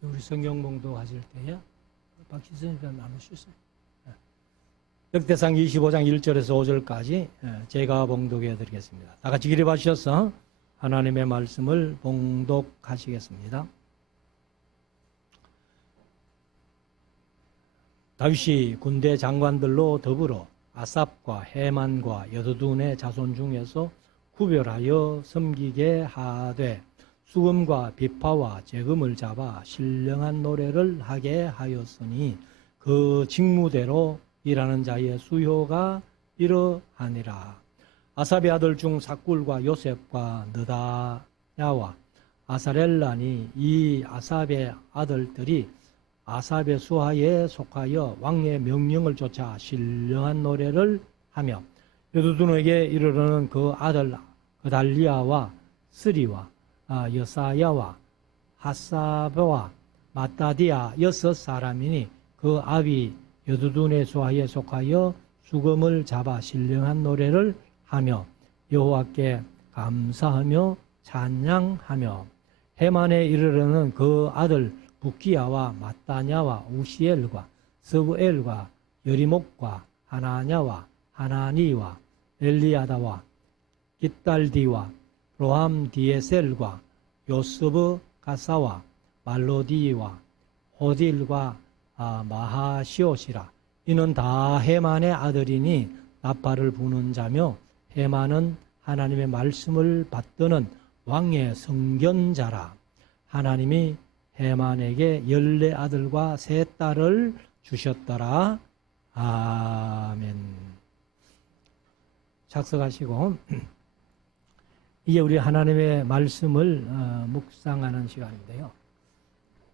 우리 성경 봉독하실 때에 박지선이가 나누셨어요. 역대상 25장 1절에서 5절까지 제가 봉독해 드리겠습니다. 다 같이 기립하셔서 하나님의 말씀을 봉독하시겠습니다. 다윗이 군대 장관들로 더불어 아삽과 헤만과 여두둔의 자손 중에서 구별하여 섬기게 하되 수금과 비파와 재금을 잡아 신령한 노래를 하게 하였으니 그 직무대로 일하는 자의 수요가 이러하니라. 아삽의 아들 중 삭굴과 요셉과 느다냐와 아사렐란이 이 아삽의 아들들이 아삽의 수하에 속하여 왕의 명령을 쫓아 신령한 노래를 하며 여두둔에게 이르러는 그 아들 그달리아와 스리와 여사야와 하사베와 마따디아 6사람이니 그 아비 여두둔의 수하에 속하여 수금을 잡아 신령한 노래를 하며 여호와께 감사하며 찬양하며 헤만에 이르러는 그 아들 부키야와 마따냐와 우시엘과 스브엘과 여리목과 하나냐와 하나니와 엘리야다와 깃달디와 로함디에셀과 요스브 가사와 말로디와 호딜과 마하시옷이라. 이는 다 헤만의 아들이니 나팔을 부는 자며 헤만은 하나님의 말씀을 받드는 왕의 성견자라. 하나님이 헤만에게 14아들과 3딸을 주셨더라. 아멘. 착석하시고 이제 우리 하나님의 말씀을 묵상하는 시간인데요.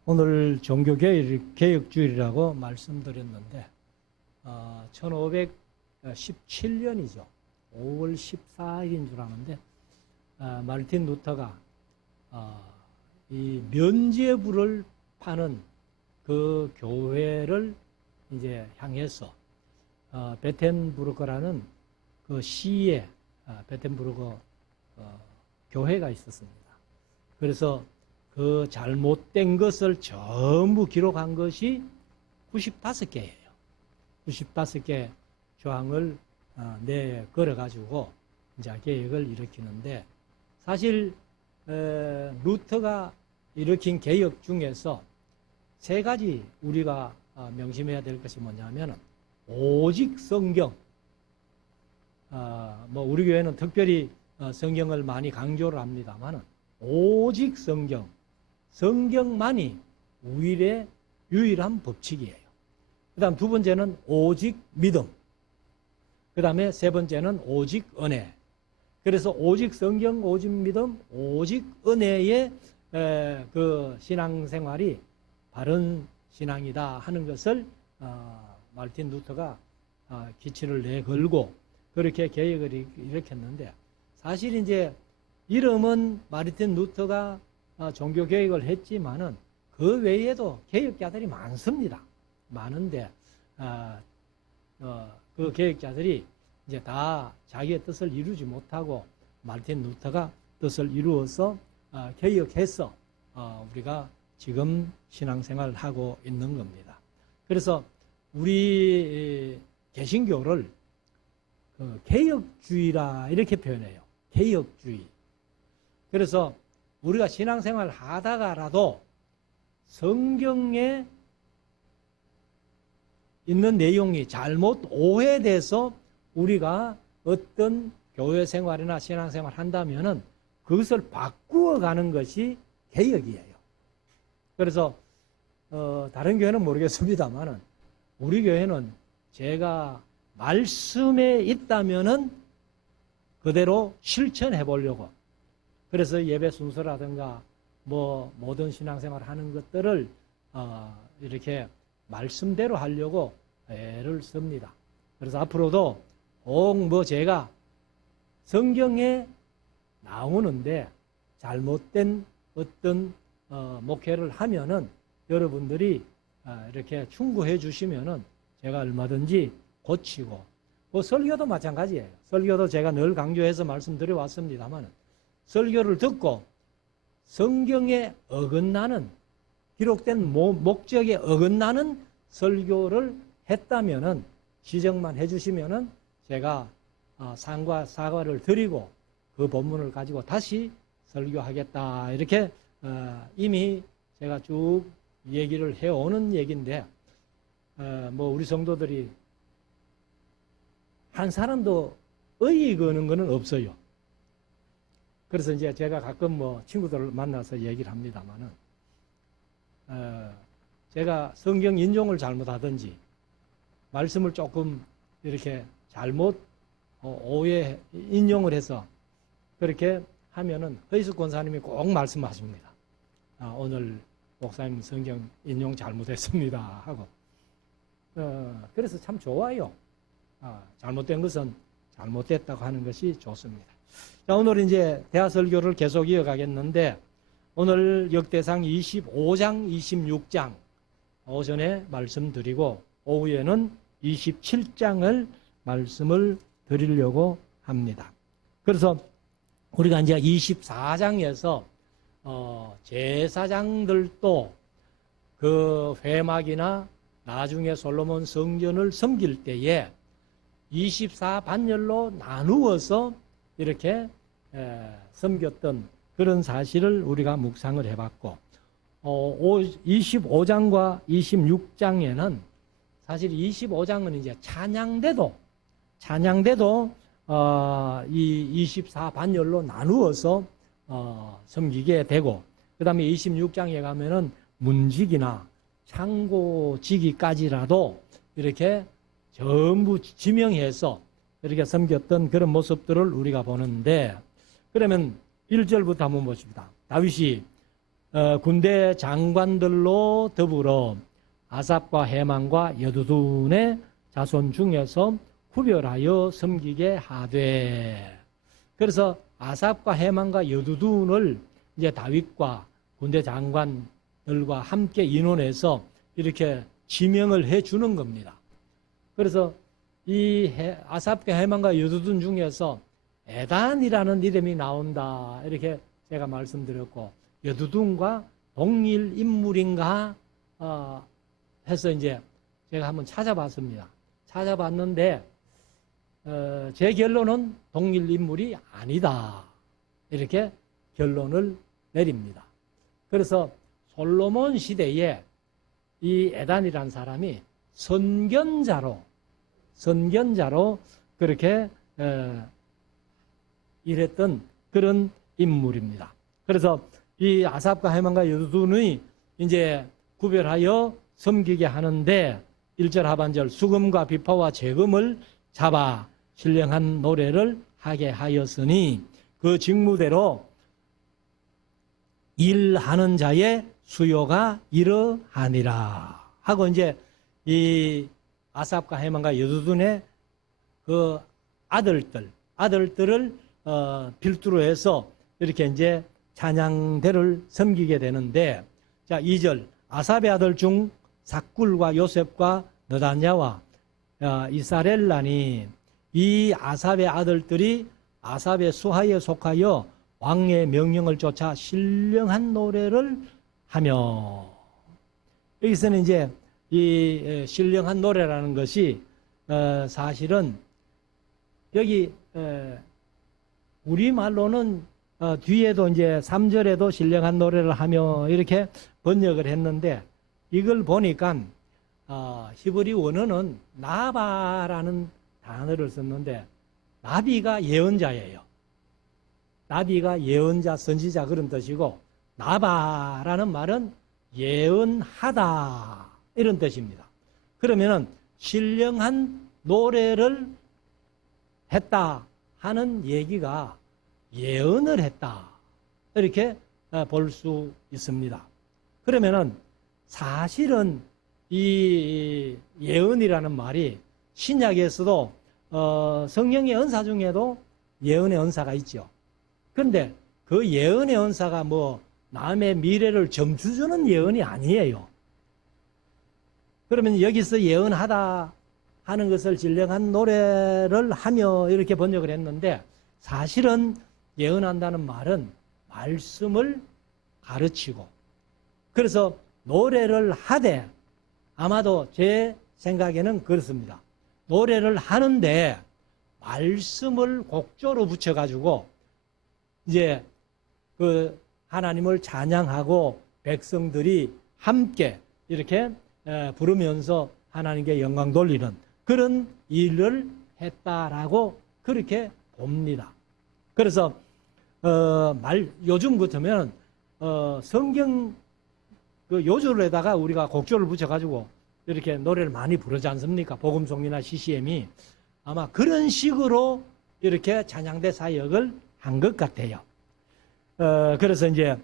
오늘 종교개혁주일이라고 말씀드렸는데 1517년이죠. 5월 14일인 줄 아는데 마르틴 루터가 이 면죄부를 파는 그 교회를 이제 향해서 베텐부르크라는 그 시에 베텐부르크 교회가 있었습니다. 그래서 그 잘못된 것을 전부 기록한 것이 95개예요. 95개 조항을 걸어가지고 이제 개혁을 일으키는데 사실 루터가 일으킨 개혁 중에서 3가지 우리가 명심해야 될 것이 뭐냐면 오직 성경. 우리 교회는 특별히 성경을 많이 강조를 합니다만 오직 성경. 성경만이 유일한 법칙이에요. 그 다음 2번째는 오직 믿음. 그 다음에 3번째는 오직 은혜. 그래서 오직 성경, 오직 믿음, 오직 은혜의 그 신앙생활이 바른 신앙이다 하는 것을 마르틴 루터가 기치를 내걸고 그렇게 개혁을 일으켰는데 사실 이제 이름은 마르틴 루터가 종교 개혁을 했지만은 그 외에도 개혁자들이 많습니다. 많은데 그 개혁자들이 이제 다 자기의 뜻을 이루지 못하고 마르틴 루터가 뜻을 이루어서 개혁해서 우리가 지금 신앙생활을 하고 있는 겁니다. 그래서 우리 개신교를 개혁주의라 이렇게 표현해요. 개혁주의. 그래서 우리가 신앙생활을 하다가라도 성경에 있는 내용이 잘못 오해돼서 우리가 어떤 교회 생활이나 신앙생활을 한다면은 그것을 바꾸어가는 것이 개혁이에요. 그래서 다른 교회는 모르겠습니다만은 우리 교회는 제가 말씀에 있다면은 그대로 실천해 보려고. 그래서 예배 순서라든가 모든 신앙생활을 하는 것들을 이렇게 말씀대로 하려고 애를 씁니다. 그래서 앞으로도 꼭 제가 성경에 나오는데 잘못된 어떤 목회를 하면은 여러분들이 이렇게 충고해 주시면은 제가 얼마든지 고치고, 설교도 마찬가지예요. 설교도 제가 늘 강조해서 말씀드려 왔습니다만 설교를 듣고 성경에 어긋나는 기록된 목적에 어긋나는 설교를 했다면은 지적만 해주시면은 제가 상과 사과를 드리고 그 본문을 가지고 다시 설교하겠다. 이렇게 이미 제가 쭉 얘기를 해오는 얘기인데, 뭐 우리 성도들이 한 사람도 의의 거는 거는 없어요. 그래서 이제 제가 가끔 뭐 친구들을 만나서 얘기를 합니다만은, 제가 성경 인용을 잘못하든지, 말씀을 조금 이렇게 잘못 오해 인용을 해서 그렇게 하면은 허이숙 권사님이 꼭 말씀하십니다. 오늘 목사님 성경 인용 잘못했습니다 하고. 그래서 참 좋아요. 잘못된 것은 잘못됐다고 하는 것이 좋습니다. 자, 오늘 이제 대화설교를 계속 이어가겠는데, 오늘 역대상 25장, 26장 오전에 말씀드리고 오후에는 27장을 말씀을 드리려고 합니다. 그래서 우리가 이제 24장에서 제사장들도 그 회막이나 나중에 솔로몬 성전을 섬길 때에 24반열로 나누어서 이렇게 섬겼던 그런 사실을 우리가 묵상을 해봤고, 25장과 26장에는 사실 25장은 이제 찬양대도 이 24반열로 나누어서 섬기게 되고, 그 다음에 26장에 가면은 문지기나 창고지기까지라도 이렇게 전부 지명해서 이렇게 섬겼던 그런 모습들을 우리가 보는데, 그러면 1절부터 한번 보십니다. 다윗이 군대 장관들로 더불어 아삽과 헤만과 여두둔의 자손 중에서 구별하여 섬기게 하되, 그래서 아삽과 헤만과 여두둔을 이제 다윗과 군대 장관들과 함께 인원해서 이렇게 지명을 해 주는 겁니다. 그래서 이 아삽과 헤만과 여두둔 중에서 에단이라는 이름이 나온다, 이렇게 제가 말씀드렸고, 여두둔과 동일 인물인가 해서 이제 제가 한번 찾아봤습니다. 찾아봤는데 제 결론은 동일 인물이 아니다, 이렇게 결론을 내립니다. 그래서 솔로몬 시대에 이 에단이라는 사람이 선견자로 그렇게 일했던 그런 인물입니다. 그래서 이 아삽과 헤만과 여두둔이 이제 구별하여 섬기게 하는데, 1절 하반절 수금과 비파와 재금을 잡아 신령한 노래를 하게 하였으니 그 직무대로 일하는 자의 수요가 이러하니라 하고, 이제 이 아삽과 헤만과 여두둔의 그 아들들을 필두로 해서 이렇게 이제 찬양대를 섬기게 되는데, 자, 2절 아삽의 아들 중 삭굴과 요셉과 느다냐와 이사렐라니, 이 아삽의 아들들이 아삽의 수하에 속하여 왕의 명령을 쫓아 신령한 노래를 하며, 여기서는 이제 이 신령한 노래라는 것이 사실은 여기 우리말로는 뒤에도 이제 3절에도 신령한 노래를 하며 이렇게 번역을 했는데, 이걸 보니까 히브리 원어는 나바라는 단어를 썼는데, 나비가 예언자예요. 나비가 예언자, 선지자 그런 뜻이고, 나바라는 말은 예언하다 이런 뜻입니다. 그러면은 신령한 노래를 했다 하는 얘기가 예언을 했다, 이렇게 볼 수 있습니다. 그러면은 사실은 이 예언이라는 말이 신약에서도 성령의 은사 중에도 예언의 은사가 있죠. 그런데 그 예언의 은사가 뭐 남의 미래를 점수주는 예언이 아니에요. 그러면 여기서 예언하다 하는 것을 신령한 노래를 하며 이렇게 번역을 했는데, 사실은 예언한다는 말은 말씀을 가르치고, 그래서 노래를 하되, 아마도 제 생각에는 그렇습니다. 노래를 하는데 말씀을 곡조로 붙여가지고 이제 그 하나님을 찬양하고 백성들이 함께 이렇게 부르면서 하나님께 영광 돌리는 그런 일을 했다라고 그렇게 봅니다. 그래서 요즘 같으면 성경 그 요절에다가 우리가 곡조를 붙여가지고 이렇게 노래를 많이 부르지 않습니까? 복음송이나 CCM이 아마 그런 식으로 이렇게 찬양대 사역을 한 것 같아요. 그래서 이제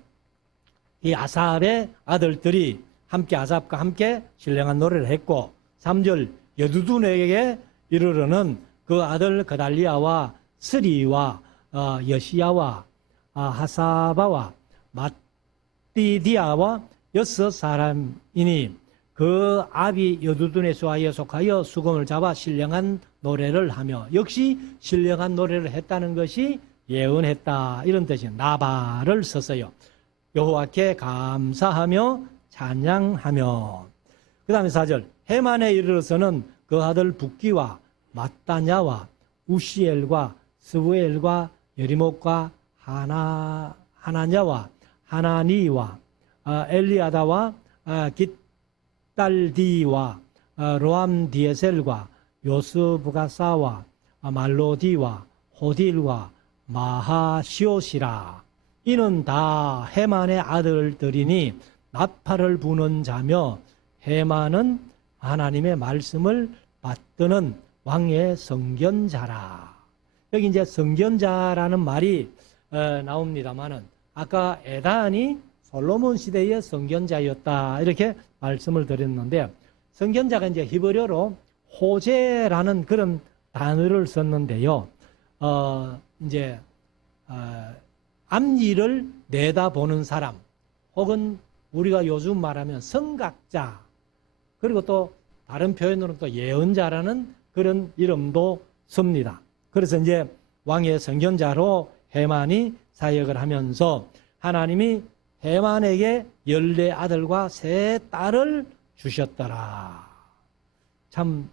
이 아삽의 아들들이 함께 아삽과 함께 신령한 노래를 했고, 3절 여두둔에게 이르러는 그 아들 그달리아와 스리와 여시야와 하사바와 마띠디아와 6사람이니 그 아비 여두둔의 수하에 속하여 수금을 잡아 신령한 노래를 하며, 역시 신령한 노래를 했다는 것이 예언했다 이런 뜻이에요. 나발을 썼어요. 여호와께 감사하며 찬양하며. 그 다음에 4절 해만에 이르러서는 그 아들 붓기와 마따냐와 우시엘과 스부엘과 여리목과 하나냐와 하나니와 엘리아다와 깃달디와 로암디에셀과 요스부가사와 말로디와 호딜과 마하시오시라. 이는 다 해만의 아들들이니 나팔을 부는 자며, 해만은 하나님의 말씀을 받드는 왕의 성견자라. 여기 이제 성견자라는 말이 나옵니다만은, 아까 에단이 솔로몬 시대의 성견자였다 이렇게 말씀을 드렸는데, 성견자가 이제 히브리어로 호제라는 그런 단어를 썼는데요. 이제 앞일을 내다보는 사람, 혹은 우리가 요즘 말하면 성각자, 그리고 또 다른 표현으로 또 예언자라는 그런 이름도 씁니다. 그래서 이제 왕의 선견자로 해만이 사역을 하면서 하나님이 해만에게 14아들과 3딸을 주셨더라. 참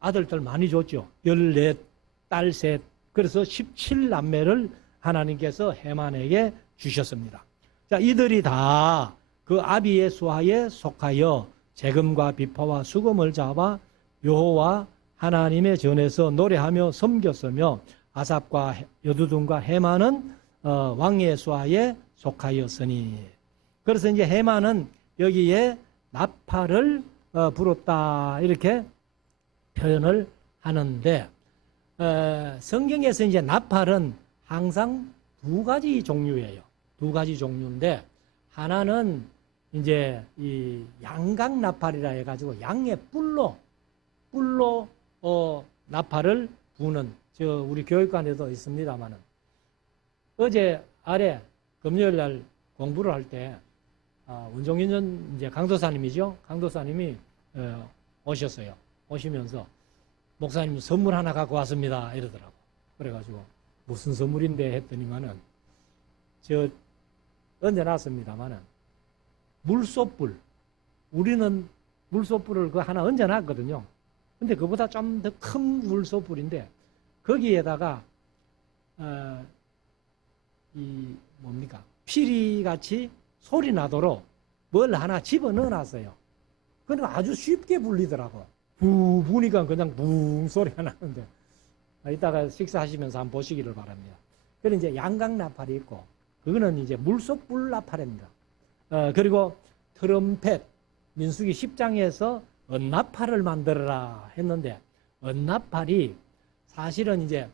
아들들 많이 줬죠. 14딸 셋. 그래서 17남매를 하나님께서 해만에게 주셨습니다. 자, 이들이 다 그 아비의 수하에 속하여 재금과 비파와 수금을 잡아 여호와 하나님의 전에서 노래하며 섬겼으며, 아삽과 여두둔과 해만은 왕의 수하에 속하였으니. 그래서 이제 해만은 여기에 나팔을 불었다 이렇게 표현을 하는데, 성경에서 이제 나팔은 항상 2가지 종류예요. 2가지 종류인데, 하나는 이제 이 양각 나팔이라 해가지고 양의 뿔로 나팔을 부는, 우리 교육관에도 있습니다만은, 어제 아래 금요일 날 공부를 할 때 원종인 이제 강도사님이죠. 강도사님이 오셨어요. 오시면서 목사님 선물 하나 갖고 왔습니다 이러더라고. 그래가지고 무슨 선물인데 했더니만은 얹어놨습니다만은 물소불, 우리는 물소불을 그 하나 얹어놨거든요. 근데 그보다 좀 더 큰 물소불인데, 거기에다가 이 뭡니까, 피리같이 소리 나도록 뭘 하나 집어넣어놨어요. 그러니까 아주 쉽게 불리더라고. 부니까 그냥 붕 소리가 나는데, 이따가 식사하시면서 한번 보시기를 바랍니다. 그리고 이제 양각나팔이 있고, 그거는 이제 물소불 나팔입니다. 그리고 트럼펫, 민수기 10장에서 언나팔을 만들어라 했는데, 언나팔이 사실은 이제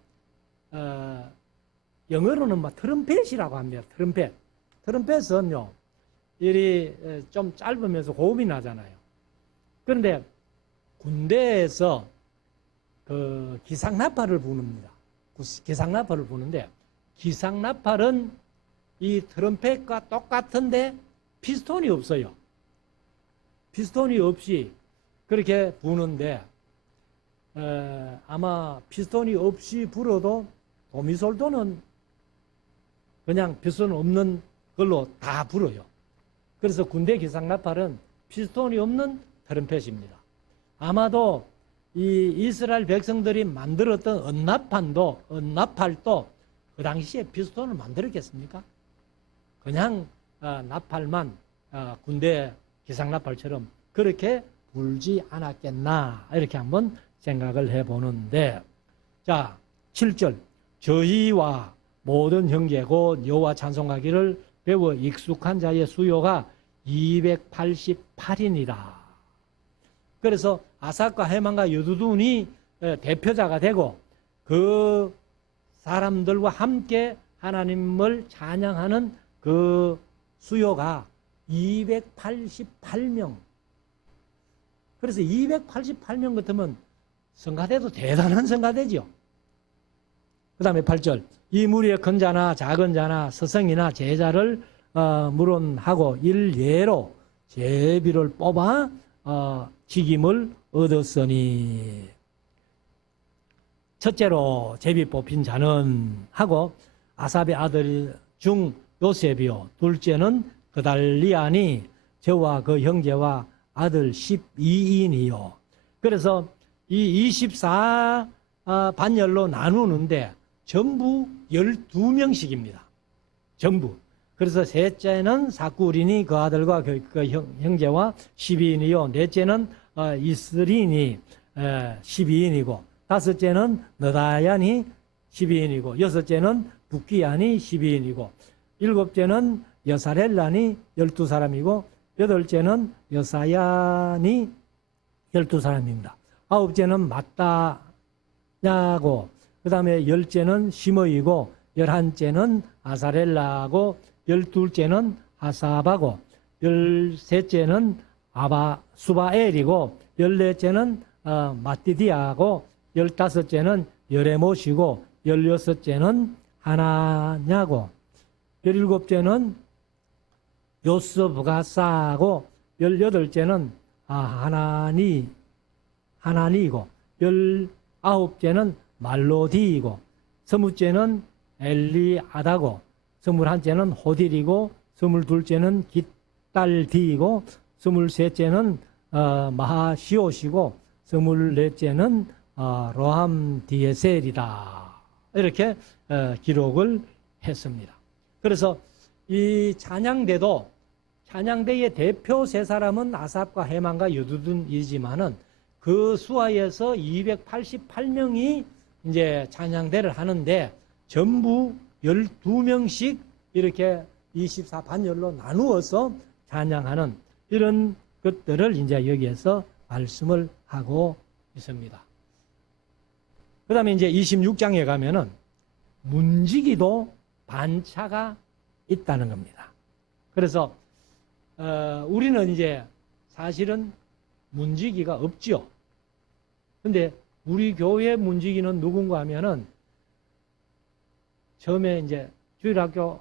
영어로는 막 트럼펫이라고 합니다. 트럼펫. 트럼펫은요, 일이 좀 짧으면서 고음이 나잖아요. 그런데 군대에서 그 기상나팔을 부릅니다. 기상나팔을 부는데, 기상나팔은 이 트럼펫과 똑같은데 피스톤이 없어요. 피스톤이 없이 그렇게 부는데, 아마 피스톤이 없이 불어도 도미솔도는 그냥 피스톤 없는 걸로 다 불어요. 그래서 군대 기상나팔은 피스톤이 없는 트럼펫입니다. 아마도 이 이스라엘 백성들이 만들었던 은나팔도 그 당시에 피스톤을 만들었겠습니까? 그냥 나팔만 군대 기상나팔처럼 그렇게 불지 않았겠나 이렇게 한번 생각을 해보는데, 자 7절 저희와 모든 형제 곧 여호와 찬송하기를 배워 익숙한 자의 수요가 288이니라. 그래서 아삭과 헤만과 여두둔이 대표자가 되고 그 사람들과 함께 하나님을 찬양하는 그 수요가 288명. 그래서 288명 같으면 성가대도 대단한 성가대죠. 그 다음에 8절 이 무리의 큰 자나 작은 자나 스승이나 제자를 물론하고 일례로 제비를 뽑아 직임을 얻었으니, 첫째로 제비 뽑힌 자는 하고 아삽의 아들 중 요셉이요, 둘째는 그달리아니 저와 그 형제와 아들 12인이요. 그래서 이 24 반열로 나누는데 전부 12명씩입니다. 전부. 그래서 셋째는 사꾸린이 그 아들과 그 형제와 12인이요. 넷째는 이스린이 12인이고, 다섯째는 너다얀이 12인이고, 여섯째는 북기안이 12인이고, 일곱째는 여사렐란이 12사람이고, 여덟째는 여사얀이 12사람입니다. 아홉째는 마따냐고, 그 다음에 열째는 시므이고, 11째는 아사렐라고, 12째는 아사바고, 13째는 수바엘이고, 14째는 마띠디아고, 15째는 여레못이고, 16째는 하나냐고, 17째는 요스브가사고, 18째는 하나니이고, 19째는 말로디이고, 20째는 엘리아다고, 21째는 호딜이고, 22째는 깃달디이고, 23째는 마하시옷이고, 24째는 로함디에셀이다. 이렇게 기록을 했습니다. 그래서 이 찬양대의 대표 세 사람은 아삽과 헤만과 여두둔이지만은 그 수하에서 288명이 이제 찬양대를 하는데 전부 12명씩 이렇게 24반열로 나누어서 찬양하는 이런 것들을 이제 여기에서 말씀을 하고 있습니다. 그 다음에 이제 26장에 가면은 문지기도 반차가 있다는 겁니다. 그래서 우리는 이제 사실은 문지기가 없지요. 근데 우리 교회 문지기는 누군가 하면은 처음에 이제 주일학교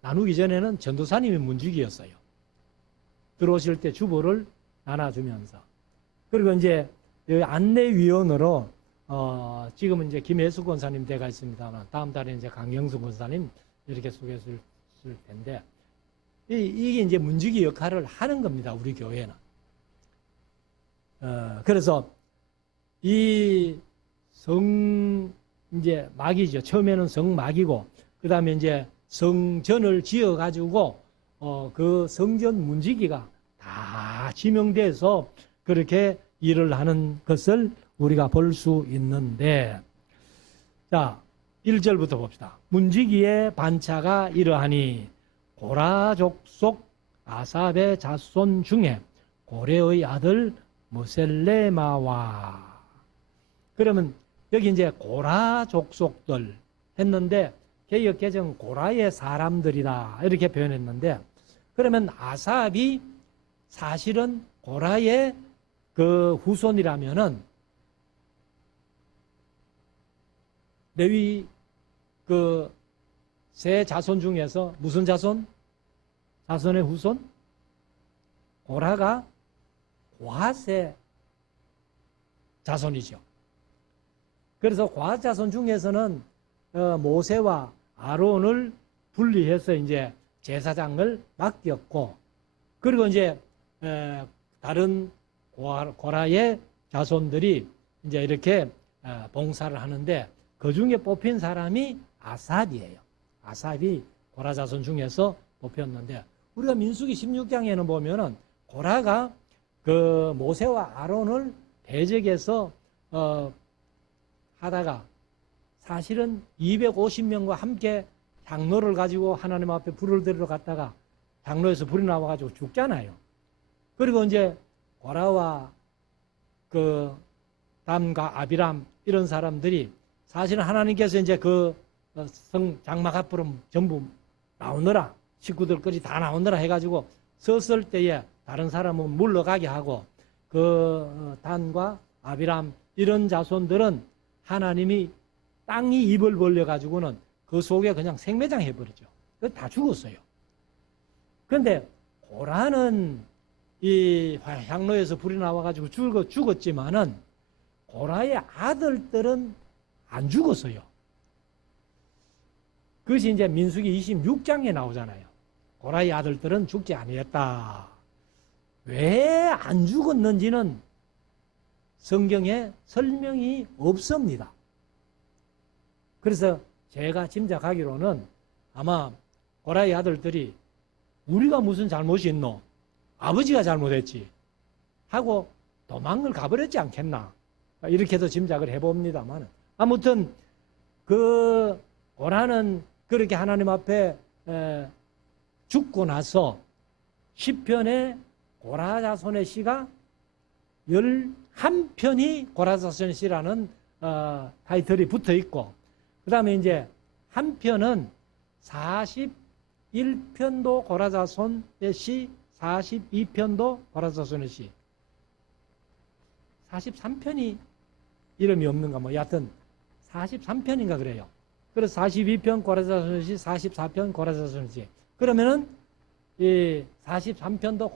나누기 전에는 전도사님이 문지기였어요. 들어오실 때 주보를 나눠주면서. 그리고 이제 여기 안내위원으로 지금은 이제 김혜수 권사님 대가 있습니다만 다음 달에 이제 강영수 권사님 이렇게 소개했을 텐데 이게 이제 문지기 역할을 하는 겁니다. 우리 교회는. 그래서 이 이제 막이죠. 처음에는 성막이고 그 다음에 이제 성전을 지어 가지고 그 성전 문지기가 다 지명돼서 그렇게 일을 하는 것을 우리가 볼 수 있는데, 자 1절부터 봅시다. 문지기의 반차가 이러하니 고라 족속 아삽의 자손 중에 고레의 아들 무셀레마와. 그러면 여기 이제 고라 족속들 했는데 개역 개정 고라의 사람들이다 이렇게 표현했는데, 그러면 아삽이 사실은 고라의 그 후손이라면은 레위 그 세 자손 중에서 무슨 자손? 자손의 후손? 고라가 고핫의 자손이죠. 그래서 고핫 자손 중에서는 모세와 아론을 분리해서 이제 제사장을 맡겼고, 그리고 이제 다른 고라의 자손들이 이제 이렇게 봉사를 하는데 그 중에 뽑힌 사람이 아삽이에요. 아삽이 고라 자손 중에서 뽑혔는데 우리가 민수기 16장에는 보면은 고라가 그 모세와 아론을 대적해서 하다가 사실은 250명과 함께 장로를 가지고 하나님 앞에 불을 들으러 갔다가 장로에서 불이 나와가지고 죽잖아요. 그리고 이제 고라와 그 담과 아비람 이런 사람들이 사실은 하나님께서 이제 그 장막 앞으로 전부 나오느라 식구들까지 다 나오느라 해가지고 섰을 때에 다른 사람은 물러가게 하고 그 단과 아비람 이런 자손들은 하나님이 땅이 입을 벌려가지고는 그 속에 그냥 생매장 해버리죠. 다 죽었어요. 그런데 고라는 이 향로에서 불이 나와가지고 죽었지만은 고라의 아들들은 안 죽었어요. 그것이 이제 민수기 26장에 나오잖아요. 고라의 아들들은 죽지 아니했다. 왜 안 죽었는지는 성경에 설명이 없습니다. 그래서 제가 짐작하기로는 아마 고라의 아들들이 우리가 무슨 잘못이 있노? 아버지가 잘못했지 하고 도망을 가버렸지 않겠나? 이렇게도 짐작을 해봅니다만 아무튼 그 고라는 그렇게 하나님 앞에 죽고 나서 시편에 고라 자손의 시가 11편이 고라 자손의 시라는 타이틀이 붙어 있고 그 다음에 이제 한 편은 41편도 고라 자손의 시, 42편도 고라 자손의 시, 43편이 이름이 없는가 뭐 여하튼 43편인가 그래요. 그래서 42편 고라 자손의 시, 44편 고라 자손의 시. 그러면은 이 43편도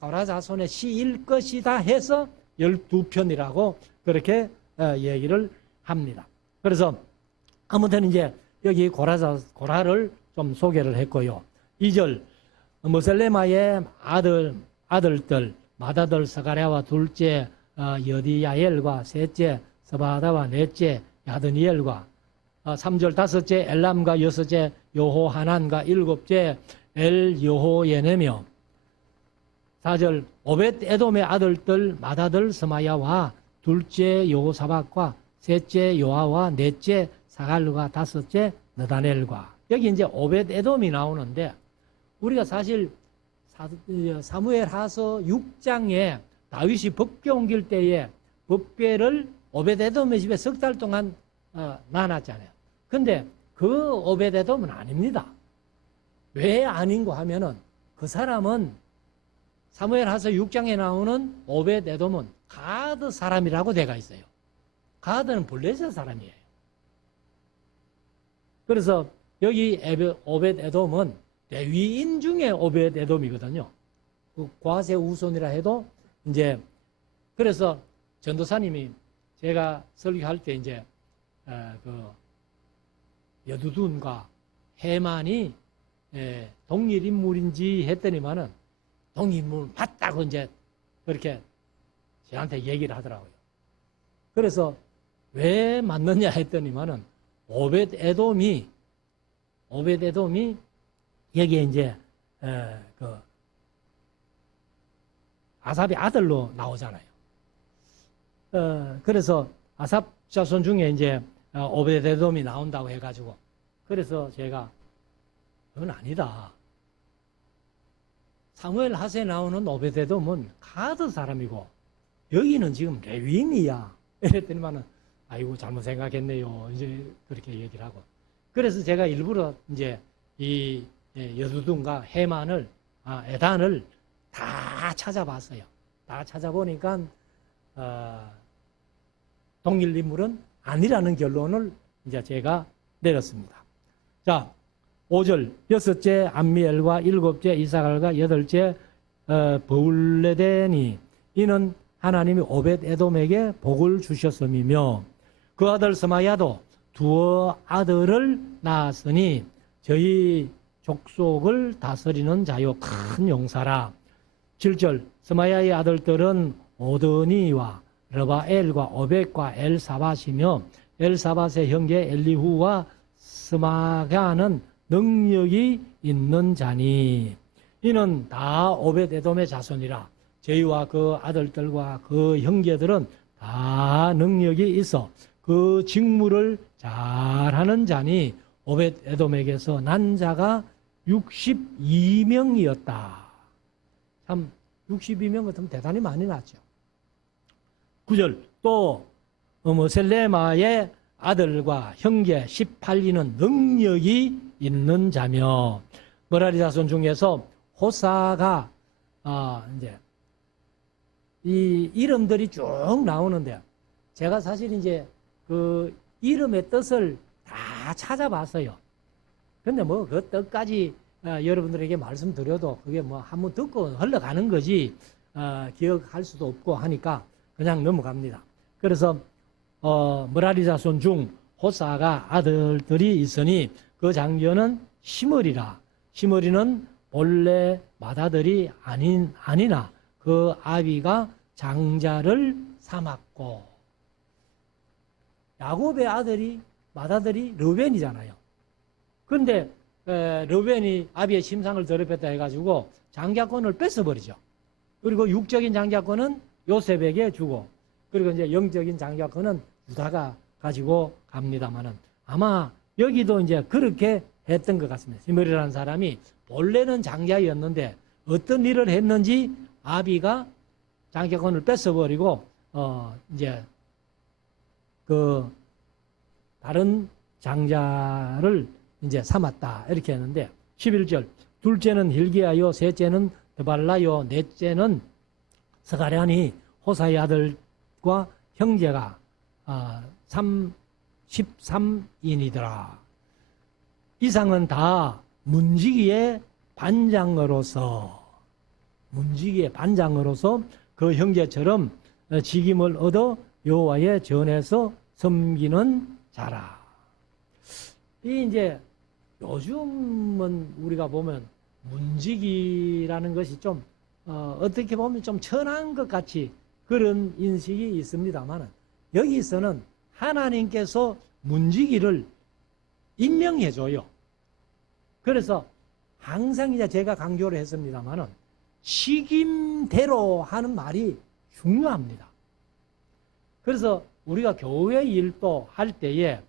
고라 자손의 시일 것이다 해서 12편이라고 그렇게 얘기를 합니다. 그래서 아무튼 이제 여기 고라를 좀 소개를 했고요. 2절 무셀레마의 아들들 마다들 스가랴와 둘째 여디야엘과 셋째 스바다와 넷째 야드니엘과 3절 다섯째 엘람과 여섯째 여호하난과 일곱째 엘여호예네며 4절 오벳 에돔의 아들들 마다들 스마야와 둘째 여호사박과 셋째 요아와 넷째 사갈루가 다섯째 느다넬과 여기 이제 오벳 에돔이 나오는데 우리가 사실 사무엘 하서 6장에 다윗이 법궤 옮길 때에 법궤를 오벳 에돔의 집에 석 달 동안 놔놨잖아요. 근데 그 오벳 에돔은 아닙니다. 왜 아닌고 하면은 그 사람은 사무엘 하서 6장에 나오는 오벳 에돔은 가드 사람이라고 되어 있어요. 가드는 블레셋 사람이에요. 그래서 여기 오벳 에돔은 레위인 중에 오벳 에돔이거든요. 그 과세 우손이라 해도 이제 그래서 전도사님이 제가 설교할 때 이제 그 여두둔과 해만이 동일 인물인지 했더니만은 동일 인물 맞다고 이제 그렇게 저한테 얘기를 하더라고요. 그래서 왜 맞느냐 했더니만은 오벳 에돔이 여기에 이제 그 아삽의 아들로 나오잖아요. 그래서 아삽 자손 중에 이제 오벳 에돔이 나온다고 해가지고 그래서 제가 그건 아니다. 사무엘 하세에 나오는 오벳 에돔은 가드 사람이고 여기는 지금 레위인이야. 이랬더니만은 아이고 잘못 생각했네요. 이제 그렇게 얘기를 하고. 그래서 제가 일부러 이제 이 여두둔과 해만을 에단을 다 찾아봤어요. 다 찾아보니까 동일 인물은 아니라는 결론을 이제 제가 내렸습니다. 자, 5절 여섯째 암미엘과 일곱째 이사갈과 여덟째 버울레데니 이는 하나님이 오벳 에돔에게 복을 주셨음이며 그 아들 스마야도 두 아들을 낳았으니 저희 족속을 다스리는 자요 큰 용사라. 7절 스마야의 아들들은 오드니와 르바엘과 오벳과 엘사밧이며 엘사밧의 형제 엘리후와 스마가는 능력이 있는 자니 이는 다 오벳에돔의 자손이라. 저희와 그 아들들과 그 형제들은 다 능력이 있어 그 직무를 잘하는 자니 오벳에돔에게서 난 자가 62명이었다. 참 62명 같으면 대단히 많이 났죠. 9절 또 셀레마의 아들과 형제 18인은 능력이 있는 자며 머라리 자손 중에서 호사가 이제 이 이름들이 쭉 나오는데 제가 사실 이제 그 이름의 뜻을 다 찾아봤어요. 근데 뭐 그 뜻까지 여러분들에게 말씀드려도 그게 뭐 한번 듣고 흘러가는 거지 기억할 수도 없고 하니까 그냥 넘어갑니다. 그래서 머라리 자손 중 호사가 아들들이 있으니 그 장녀는 시므리라. 시므리는 본래 맏아들이 아니나 그 아비가 장자를 삼았고 야곱의 맏아들이 르벤이잖아요. 그런데 르벤이 아비의 심상을 더럽혔다 해가지고 장자권을 뺏어버리죠. 그리고 육적인 장자권은 요셉에게 주고 그리고 이제 영적인 장자권은 유다가 가지고 갑니다만은 아마 여기도 이제 그렇게 했던 것 같습니다. 시므리라는 사람이 본래는 장자였는데 어떤 일을 했는지 아비가 장자권을 뺏어버리고 이제 그 다른 장자를 이제 삼았다 이렇게 했는데 11절 둘째는 hil기야요 셋째는 드발라요 넷째는 스가랴니 호사의 아들과 형제가 13인이더라. 이상은 다 문지기의 반장으로서 그 형제처럼 직임을 얻어 여호와의 전에서 섬기는 자라. 이 이제 요즘은 우리가 보면 문지기라는 것이 좀 어떻게 보면 좀 천한 것 같이 그런 인식이 있습니다만 여기서는 하나님께서 문지기를 임명해 줘요. 그래서 항상 이제 제가 강조를 했습니다만은 식임대로 하는 말이 중요합니다. 그래서 우리가 교회 일도 할 때에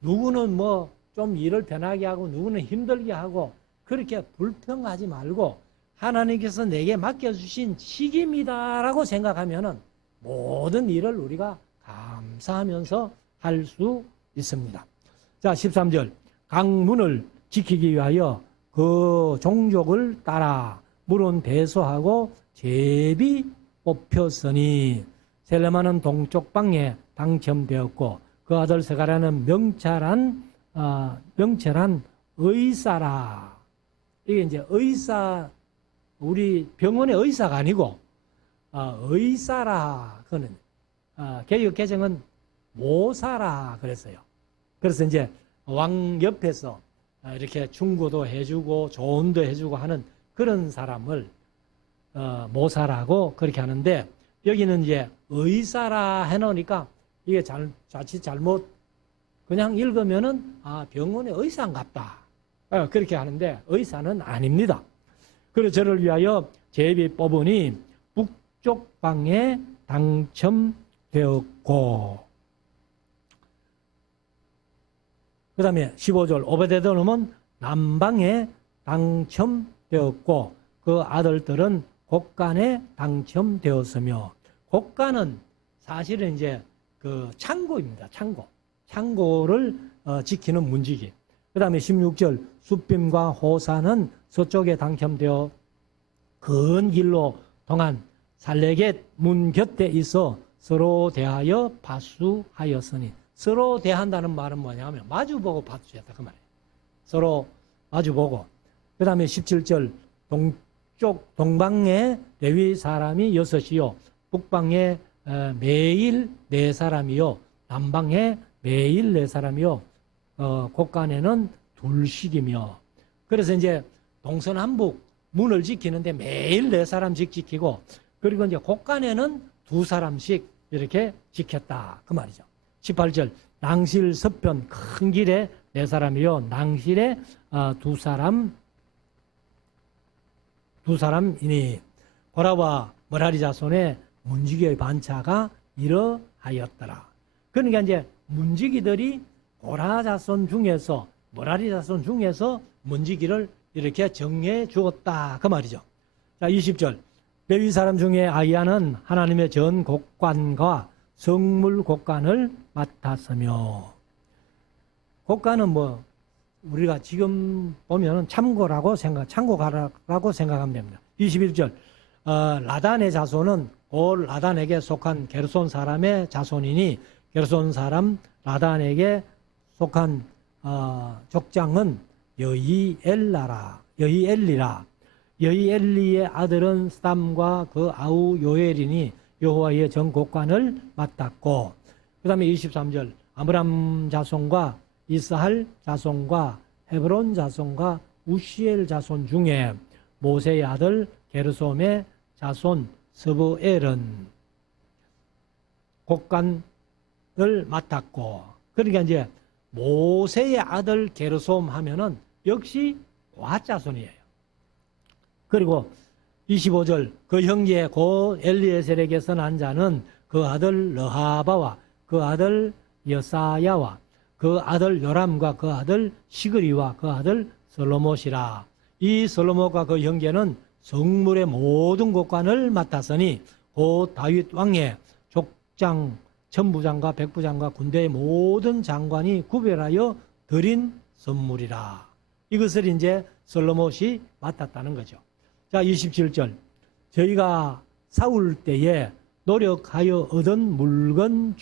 누구는 뭐 좀 일을 편하게 하고 누구는 힘들게 하고 그렇게 불평하지 말고 하나님께서 내게 맡겨주신 식임이다라고 생각하면은 모든 일을 우리가 감사하면서 할 수 있습니다. 자, 13절. 강문을 지키기 위하여 그 종족을 따라 물은 배수하고 제비 뽑혔으니 셀레마는 동쪽 방에 당첨되었고 그 아들 스가랴는 명철한 의사라. 이게 이제 의사, 우리 병원의 의사가 아니고 의사라. 그는 개역 개정은 모사라 그랬어요. 그래서 이제 왕 옆에서 이렇게 충고도 해주고 조언도 해주고 하는 그런 사람을 모사라고 그렇게 하는데 여기는 이제 의사라 해놓으니까 이게 자칫 잘못 그냥 읽으면은 병원의 의사인갑다 그렇게 하는데 의사는 아닙니다. 그래서 저를 위하여 제비 뽑으니 북쪽 방에 당첨되었고 그 다음에 15절 오베데돔은 남방에 당첨되었고 그 아들들은 곡간에 당첨되었으며 곡간은 사실은 이제 그 창고입니다. 창고를 지키는 문지기. 그 다음에 16절 숫빔과 호사는 서쪽에 당첨되어 근 길로 동안 살레겟 문 곁에 있어 서로 대하여 파수하였으니 서로 대한다는 말은 뭐냐면 마주보고 파수했다 그 말이에요. 서로 마주보고. 그 다음에 17절 동방에 레위 사람이 6이요 북방에 매일 4사람이요 남방에 매일 4사람이요 곡간에는 둘씩이며 그래서 이제 동서남북 문을 지키는데 매일 4사람씩 지키고, 그리고 이제 곳간에는 2사람씩 이렇게 지켰다. 그 말이죠. 18절. 낭실 서편 큰 길에 4사람이요. 낭실에 2사람이니 고라와 머라리 자손의 문지기의 반차가 이러하였더라. 그러니까 이제 문지기들이 고라 자손 중에서 머라리 자손 중에서 문지기를 이렇게 정해 주었다. 그 말이죠. 자, 20절. 레위 사람 중에 아이야는 하나님의 전 곡관과 성물 곡관을 맡았으며, 곡관은 뭐 우리가 지금 보면은 참고라고 생각하면 됩니다. 21절. 라단의 자손은 올 라단에게 속한 게르손 사람의 자손이니 게르손 사람 라단에게 속한 족장은 여이엘리라. 여이엘리의 아들은 스담과 그 아우 요엘이니 여호와의 전곡관을 맡았고, 그 다음에 23절. 아므람 자손과 이스할 자손과 헤브론 자손과 우시엘 자손 중에 모세의 아들 게르솜의 자손 스브엘은 곡관을 맡았고, 그러니까 이제 모세의 아들 게르솜 하면은 역시 고핫 자손이에요. 그리고 25절. 그 형제 고 엘리에셀에게서 난 자는 그 아들 르하바와 그 아들 여사야와 그 아들 요람과 그 아들 시그리와 그 아들 솔로못이라. 이 솔로못과 그 형제는 성물의 모든 곡관을 맡았으니 곧 다윗 왕의 족장, 천부장과 백부장과 군대의 모든 장관이 구별하여 드린 선물이라. 이것을 이제 솔로못이 맡았다는 거죠. 자, 27절. 저희가 싸울 때에 노력하여 얻은 물건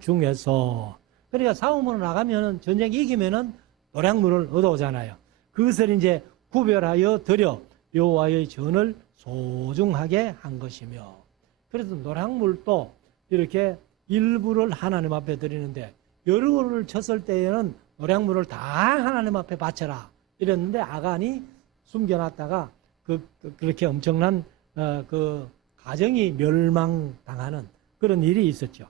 중에서, 그러니까 싸움으로 나가면은 전쟁 이기면은 노략물을 얻어오잖아요. 그것을 이제 구별하여 드려 여호와의 전을 소중하게 한 것이며, 그래서 노략물도 이렇게 일부를 하나님 앞에 드리는데, 여러 거를 쳤을 때에는 노략물을 다 하나님 앞에 바쳐라 이랬는데 아간이 숨겨놨다가 그렇게 엄청난 그 가정이 멸망당하는 그런 일이 있었죠.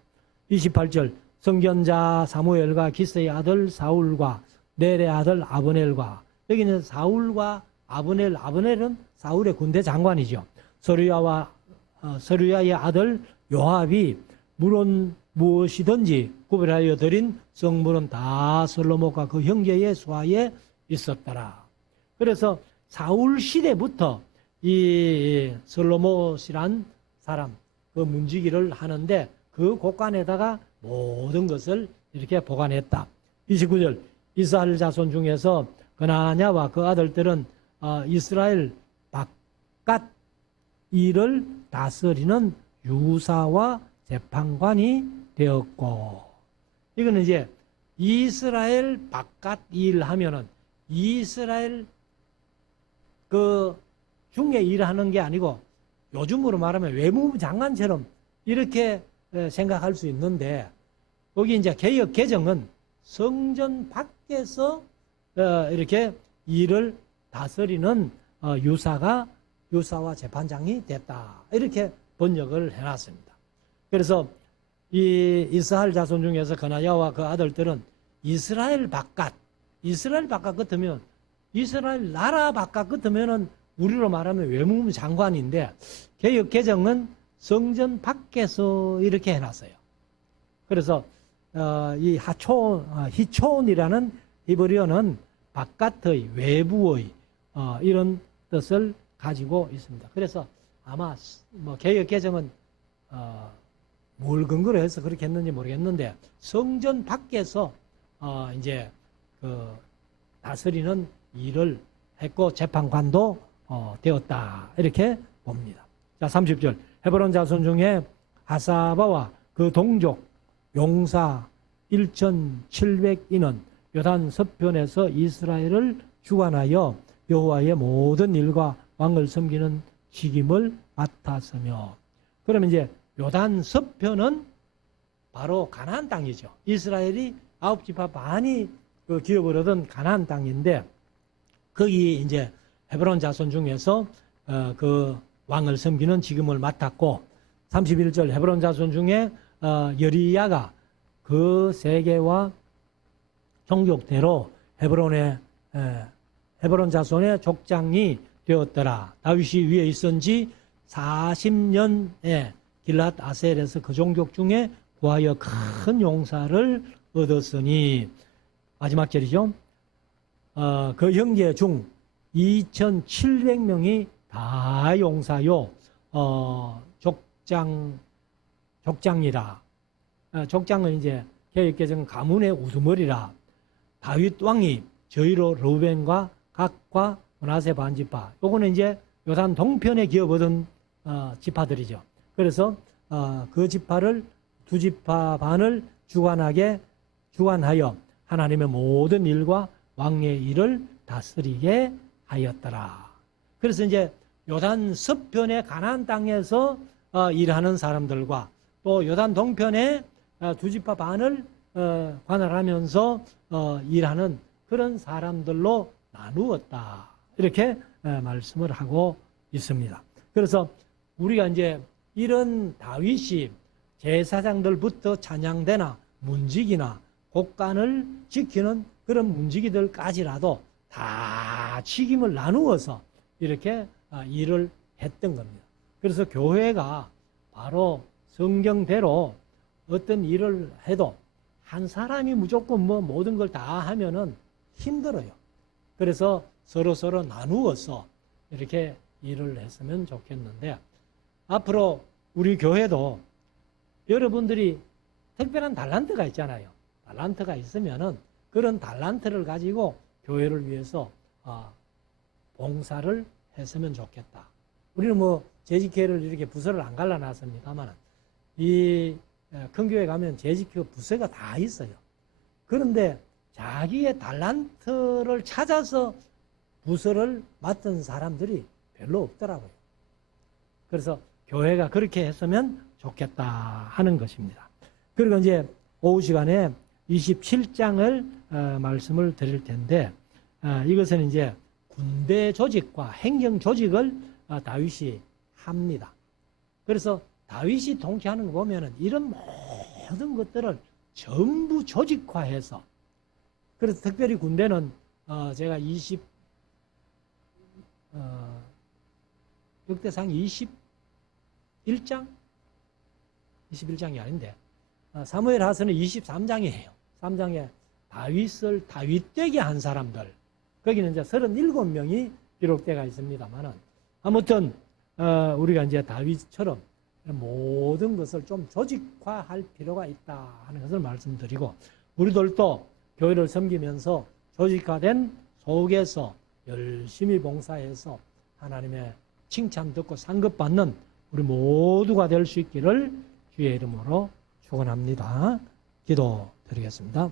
28절. 선견자 사무엘과 기스의 아들 사울과 넬의 아들 아브넬과, 여기는 사울과 아브넬은 사울의 군대 장관이죠. 서류야의 아들 요압이 물은 무엇이든지 구별하여 드린 성물은 다 솔로몬과 그 형제의 수하에 있었더라. 그래서 사울 시대부터 이 솔로몬이란 사람 그 문지기를 하는데 그 곡간에다가 모든 것을 이렇게 보관했다. 29절. 이스라엘 자손 중에서 그나냐와 그 아들들은 이스라엘 바깥 일을 다스리는 유사와 재판관이 되었고, 이거는 이제 이스라엘 바깥 일 하면은 이스라엘 그 중에 일하는 게 아니고 요즘으로 말하면 외무부 장관처럼 이렇게 생각할 수 있는데, 거기 이제 개역 개정은 성전 밖에서 이렇게 일을 다스리는 유사와 재판장이 됐다. 이렇게 번역을 해놨습니다. 그래서 이 이스라엘 자손 중에서 그나야와 그 아들들은 이스라엘 바깥 같으면, 이스라엘 나라 바깥 같으면은 우리로 말하면 외무부 장관인데, 개역 개정은 성전 밖에서 이렇게 해놨어요. 그래서 이 히촌이라는 히브리어는 바깥의, 외부의 이런 뜻을 가지고 있습니다. 그래서 아마 뭐 개역 개정은 뭘 근거로 해서 그렇게 했는지 모르겠는데, 성전 밖에서 이제 그 다스리는 일을 했고 재판관도 되었다. 이렇게 봅니다. 자, 30절. 헤브론 자손 중에 하사바와 그 동족 용사 1,700인은 요단 서편에서 이스라엘을 주관하여 여호와의 모든 일과 왕을 섬기는 직임을 맡았으며, 그러면 이제 요단 서편은 바로 가나안 땅이죠. 이스라엘이 9지파 반이 그 기업을 얻은 가나안 땅인데, 거기 이제 헤브론 자손 중에서 그 왕을 섬기는 직임을 맡았고 31절 헤브론 자손 중에 여리야가 그 세계와 종족대로 헤브론 자손의 족장이 되었더라. 다윗이 위에 있은 지 40년에 길랏 아셀에서 그 종족 중에 구하여 큰 용사를 얻었으니 마지막 절이죠. 그 형제 중 2,700명이 다 용사요 족장이라. 족장은 이제 개역개정 가문의 우두머리라. 다윗 왕이 저희로 르우벤과 각과 므낫세 반지파. 요거는 이제 요단 동편에 기업 얻은 지파들이죠. 그래서 그 지파를 두 지파 반을 주관하여 하나님의 모든 일과 왕의 일을 다스리게 하였더라. 그래서 이제 요단 서편의 가나안 땅에서 일하는 사람들과 또 요단 동편에 두 지파 반을 관할하면서 일하는 그런 사람들로 나누었다. 이렇게 말씀을 하고 있습니다. 그래서 우리가 이제 이런 다윗이 제사장들부터 찬양대나 문지기나 곡간을 지키는 그런 문지기들까지라도 다 책임을 나누어서 이렇게 일을 했던 겁니다. 그래서 교회가 바로 성경대로 어떤 일을 해도 한 사람이 무조건 뭐 모든 걸 다 하면은 힘들어요. 그래서 서로 나누어서 이렇게 일을 했으면 좋겠는데 앞으로 우리 교회도 여러분들이 특별한 달란트가 있잖아요. 달란트가 있으면은 그런 달란트를 가지고 교회를 위해서 봉사를 했으면 좋겠다. 우리는 뭐 재직회를 이렇게 부서를 안 갈라놨습니다만 이 큰 교회 가면 재직회 부서가 다 있어요. 그런데 자기의 달란트를 찾아서 부서를 맡은 사람들이 별로 없더라고요. 그래서 교회가 그렇게 했으면 좋겠다 하는 것입니다. 그리고 이제 오후 시간에 27장을 말씀을 드릴 텐데 이것은 이제 군대 조직과 행정 조직을 다윗이 합니다. 그래서 다윗이 통치하는 거 보면은 이런 모든 것들을 전부 조직화해서 그래서 특별히 군대는 제가 역대상 21장이 아닌데 사무엘 하서는 23장이에요. 3장에 다윗을 다윗되게 한 사람들 거기는 이제 37명이 기록되어 있습니다만은 아무튼 우리가 이제 다윗처럼 모든 것을 좀 조직화할 필요가 있다 하는 것을 말씀드리고 우리들도 교회를 섬기면서 조직화된 속에서 열심히 봉사해서 하나님의 칭찬 듣고 상급받는 우리 모두가 될 수 있기를 주의 이름으로 축원합니다. 기도드리겠습니다.